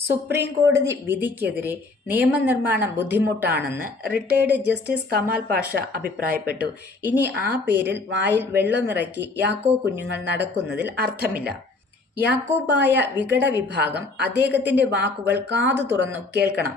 Supreme കോടതി വിധിക്കെതിരെ നിയമനിർമ്മാണം ബുദ്ധിമുട്ടാണെന്ന് റിട്ടയർഡ് ജസ്റ്റിസ് കമാൽ പാഷ അഭിപ്രായപ്പെട്ടു. ഇനി ആ പേരിൽ വായിൽ വെള്ളമിറക്കി യാക്കോ കുഞ്ഞുങ്ങൾ നടക്കുന്നതിൽ അർത്ഥമില്ല. യാക്കോബായ വിഘട വിഭാഗം അദ്ദേഹത്തിന്റെ വാക്കുകൾ കാതു തുറന്നു കേൾക്കണം.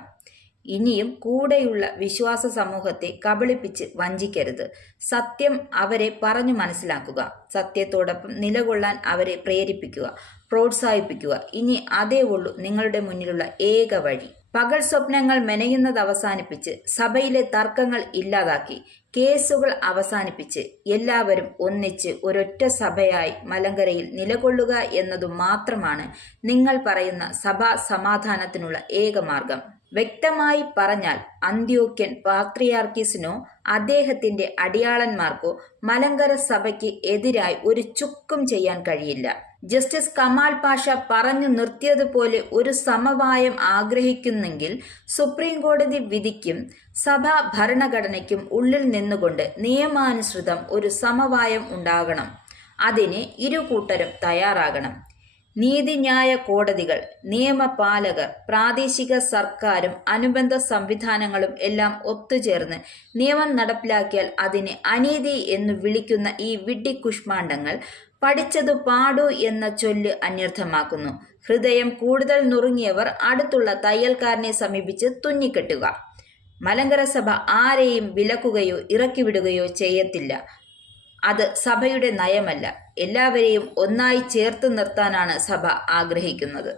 ഇനിയും കൂടെയുള്ള വിശ്വാസ സമൂഹത്തെ കബളിപ്പിച്ച് വഞ്ചിക്കരുത്. സത്യം അവരെ പറഞ്ഞു മനസ്സിലാക്കുക. സത്യത്തോടൊപ്പം നിലകൊള്ളാൻ അവരെ പ്രേരിപ്പിക്കുക, പ്രോത്സാഹിപ്പിക്കുക. ഇനി അതേ ഉള്ളൂ നിങ്ങളുടെ മുന്നിലുള്ള ഏക വഴി. പകൽ സ്വപ്നങ്ങൾ മെനയുന്നത് അവസാനിപ്പിച്ച് സഭയിലെ തർക്കങ്ങൾ ഇല്ലാതാക്കി കേസുകൾ അവസാനിപ്പിച്ച് എല്ലാവരും ഒന്നിച്ച് ഒരൊറ്റ സഭയായി മലങ്കരയിൽ നിലകൊള്ളുക എന്നതു മാത്രമാണ് നിങ്ങൾ പറയുന്ന സഭാ സമാധാനത്തിനുള്ള ഏക മാർഗം. വ്യക്തമായി പറഞ്ഞാൽ അന്ത്യോക്യൻ പാത്രിയാർക്കീസിനോ അദ്ദേഹത്തിന്റെ അടിയാളന്മാർക്കോ മലങ്കര സഭയ്ക്ക് എതിരായി ഒരു ചുക്കും ചെയ്യാൻ കഴിയില്ല. ജസ്റ്റിസ് കമാൽ പാഷ പറഞ്ഞു നിർത്തിയതുപോലെ ഒരു സമവായം ആഗ്രഹിക്കുന്നെങ്കിൽ സുപ്രീം കോടതി വിധിക്കും സഭാ ഭരണഘടനയ്ക്കും ഉള്ളിൽ നിന്നുകൊണ്ട് നിയമാനുസൃതം ഒരു സമവായം ഉണ്ടാകണം. അതിന് ഇരുകൂട്ടരും തയ്യാറാകണം. നീതിന്യായ കോടതികൾ, നിയമപാലകർ, പ്രാദേശിക സർക്കാരും അനുബന്ധ സംവിധാനങ്ങളും എല്ലാം ഒത്തുചേർന്ന് നിയമം നടപ്പിലാക്കിയാൽ അതിനെ അനീതി എന്ന് വിളിക്കുന്ന ഈ വിഡ്ഢിക്കുഷ്മാണ്ഡങ്ങൾ പഠിച്ചതു പാടൂ എന്ന ചൊല്ല് അന്വർത്ഥമാക്കുന്നു. ഹൃദയം കൂടുതൽ നുറുങ്ങിയവർ അടുത്തുള്ള തയ്യൽക്കാരനെ സമീപിച്ച് തുന്നിക്കെട്ടുക. മലങ്കര സഭ ആരെയും വിലക്കുകയോ ഇറക്കിവിടുകയോ ചെയ്യത്തില്ല. അത് സഭയുടെ നയമല്ല. എല്ലാവരെയും ഒന്നായി ചേർത്ത് നിർത്താനാണ് സഭ ആഗ്രഹിക്കുന്നത്.